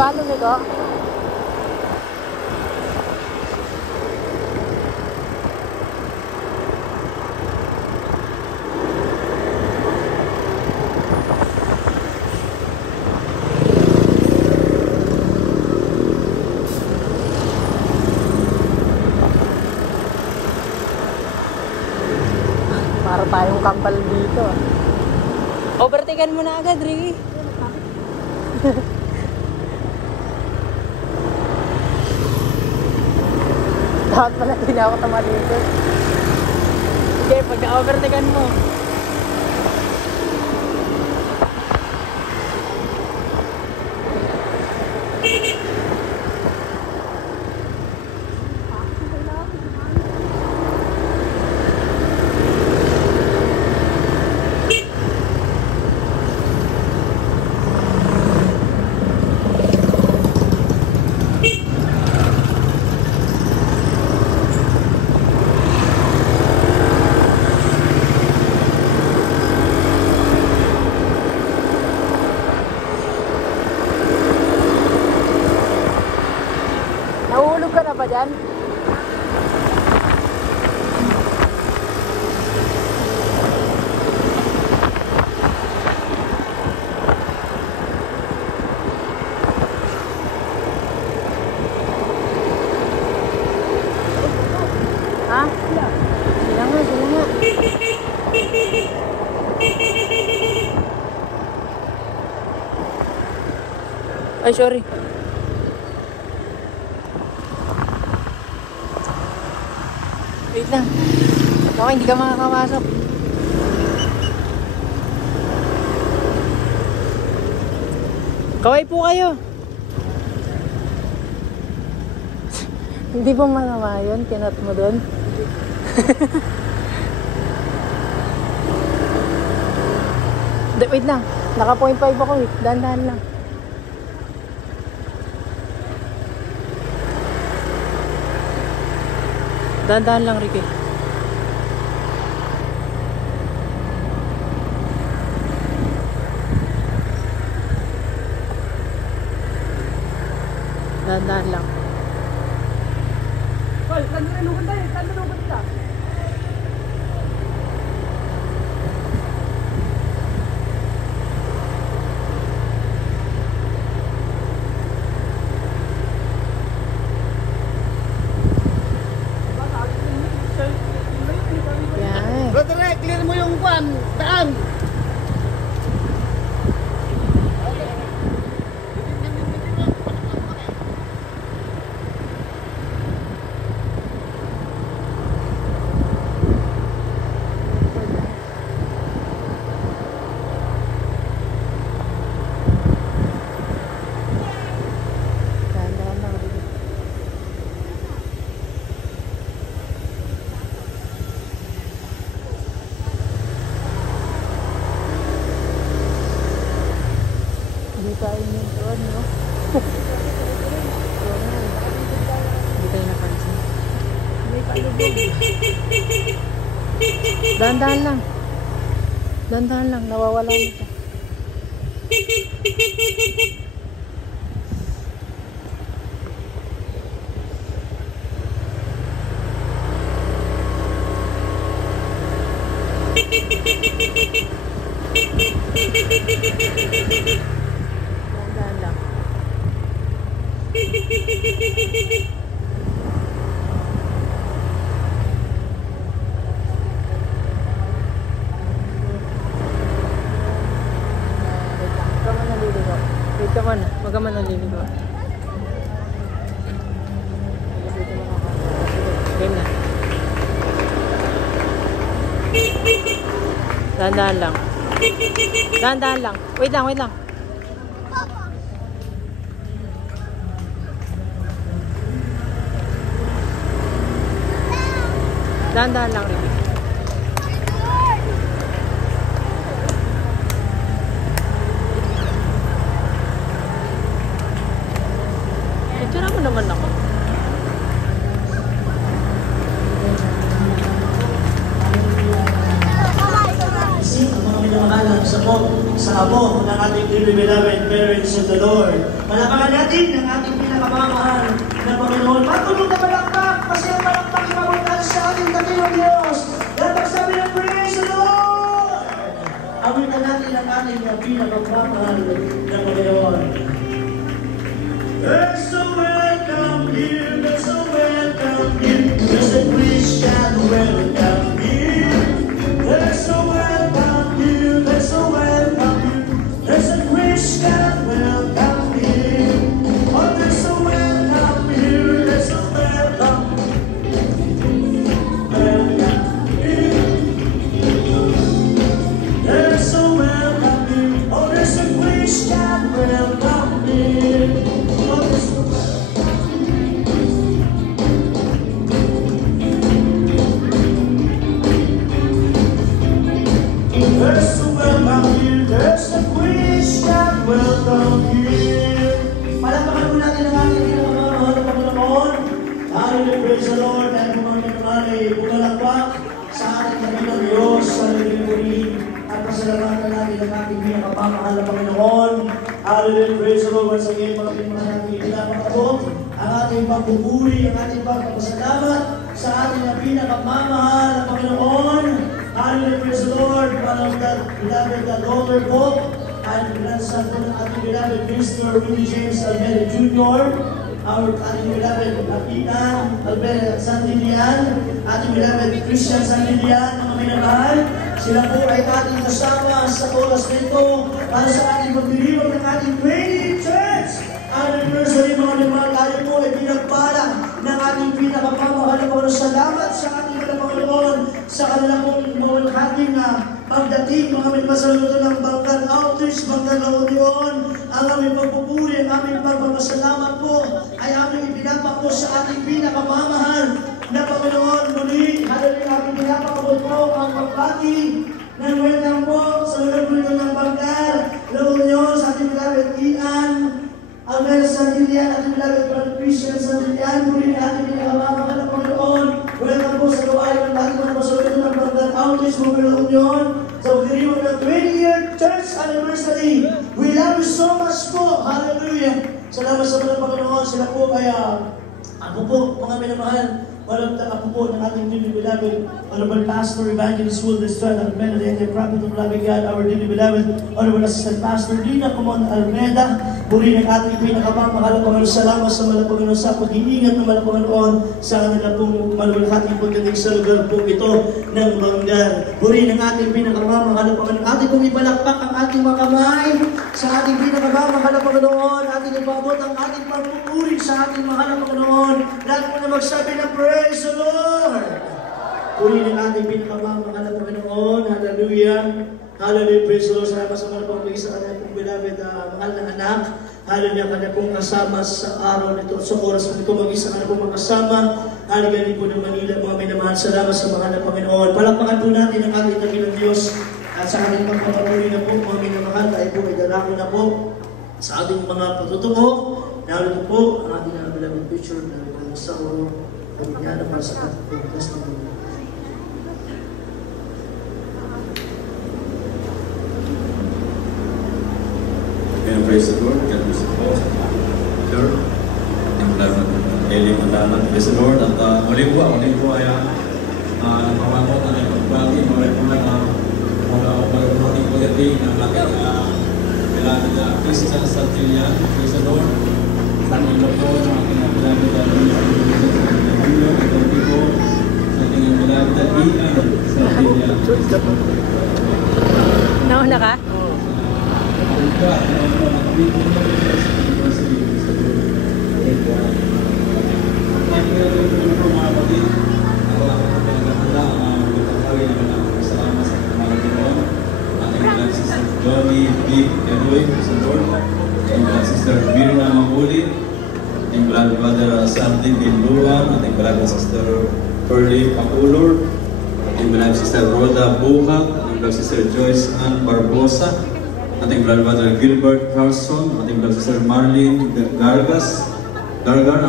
Paano nito? Para tayong kambal dito. Overtaken mo na agad, Ricky. Dapat pala hindi na ako tamalikot. Sige, pag na-overtaken mo. Nahulog ka na ba dyan? Ha? Sila nga, sila nga. Ay, sorry. Wait lang. Baka hindi ka makakapasok. Kaway po kayo. Hindi ba masama yun? Kinat mo doon? Wait lang. Naka 0.5 ako eh. Dahan-dahan lang. Dahan-dahan lang, Ricky. Dahan-dahan lang. Hoy, saan mo nalugan tayo? Saan mo nalugan ka? Brother, clear mo yung daan. Hindi tayo nito, no? Hindi tayo napansin. Dahan-dahan lang. Dahan-dahan lang. Nawawala nito. Dahan-dahan lang. Wait ka muna. Huwag ka man naliligo. Game na. Dahan-dahan lang. Dahan-dahan lang. Wait lang, wait lang. Dahan-dahan lang rin. Itsura mo naman ako. Ang mga minamahal sa sa amo ng ating dearly beloved parents of the Lord. Palakpakan natin ang ating pinakamamahal na Panginoon. Matulog na palakpak, masayang palakpak ipapuntan sa ating dakilang Diyos. At pagsabi ng praise the Lord! Awitan natin ang ating pinakamamahal na Panginoon. There's a welcome here, there's a welcome here, there's a Christian welcome here. There's a welcome here, there's a welcome here, there's a Christian welcome here. Oh, there's a welcome here, there's a welcome here. There's a welcome here, oh, there's a Christian welcome here. Oh, there's a There's a welcome here, there's a Christian welcome here. Palakpakan po natin ang ating pinakamamahal na Panginoon. Hallelujah, praise the Lord. Dahil po mga pinamali, pumalakpak sa ating Panginoon Diyos, sa nagpipuri at pasalamatan natin ang ating pinakamamahal na Panginoon. Hallelujah, praise the Lord. Once again, mga pinamali natin pinapakabot ang ating pagpupuri, ang ating pagpapasalamat sa ating pinakamamahal na Panginoon. Hallelujah, praise the Lord. One of the beloved daughter po, and grandson po ng ating beloved Mr. Willie James Alvera Jr., our ating beloved Pina Alvera Santilian, ating beloved Christian Santilian, mga minamahal. Sila po ay ating kasama sa oras nito para sa ating pagdiriwag ng ating training church. Anniversary, mga minamahal, tayo po ay pinagpala ng ating pinakamamahal na Panginoon. Salamat sa ating Panginoon sa kanila pong mawalhating pagdating, mga may pasaluto ng Bangkal Outreach, Bangkal La Union. Ang aming pagpupuri, ang aming pagpapasalamat po ay aming ipinapako sa ating pinakamamahal na Panginoon. Muli, hallelujah, aming pinapakabot po ang pagbati ng welcome po sa lugar ng Bangkal La Union, sa ating beloved Ian Alvera Santilian, ating beloved Christian Santilian. Muli, ating pinakamamahal na Panginoon. Welcome po sa gawain ng ating mga pasaluto ng Bangkal Outreach, Bangkal La Union. Sa pagdiriwag ng 20-year church anniversary. We love you so much po. Hallelujah. Salamat sa mga Panginoon. Sila po kaya ako po, mga minamahal, walang ako po ng ating dearly beloved Honorable Pastor Evangelist Will Estrada Almeda, the prophet of loving God, our dearly beloved Honorable Assistant Pastor Dina Comon Almeda. Puri ng ating pinakamamahal na Panginoon. Salamat sa mga Panginoon sa pag-iingat ng mga Panginoon sa kanila pong maluwalhating pagdating sa lugar po ito ng Bangkal. Puri ng ating pinakamamahal na Panginoon. Ating pong ipalakpak ang ating mga kamay sa ating pinakamamahal na Panginoon. Ating ipabot ang ating pagpupuri sa ating mahal na Panginoon. Lahat mo na magsabi ng praise the Lord. Puri ng ating pinakamamahal na Panginoon. Hallelujah. Hallelujah, praise the Lord. Salamat sa mga pagpapagay sa kanyang pong beloved mahal na anak. Hallelujah, kanya pong kasama sa araw nito, sa oras nito, mag-isa kanya pong makasama. Hallelujah po ng Manila, mga minamahal. Salamat sa mahal na Panginoon. Palakpakan po natin ang ating dakilang Diyos at sa ating pagpapatuloy na po, mga minamahal. Tayo po ay dalako na po sa ating mga patutuo. Narito po ang ating beloved picture na sa oro. Pagkakala para sa ating testimony. And praise the Lord, God bless you all. Sir, ating beloved Eli Mandalan, praise the Lord. At muli po ay nagpapakot na nagpagbagi, muli po na mula o pag-ating pagdating ng ating beloved Christian Santilian, praise the Lord. Sa mga po ng ating beloved Julio, at po sa ating beloved Ian Santilian. Nauna ka? Johnny B. Eloy, Sister Mirna Mahuli, ating beloved brother Sandy Binluan, ating beloved Sister Pearlie Pakulor, ating beloved Sister Rhoda Buhag, ating beloved Sister Joyce Ann Barbosa, ating beloved brother Gilbert Carson, ating beloved Sister Marlene Gargar,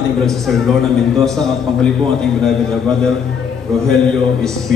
ating beloved Sister Lorna Mendoza, at panghuli po ating beloved brother Rogelio Espino.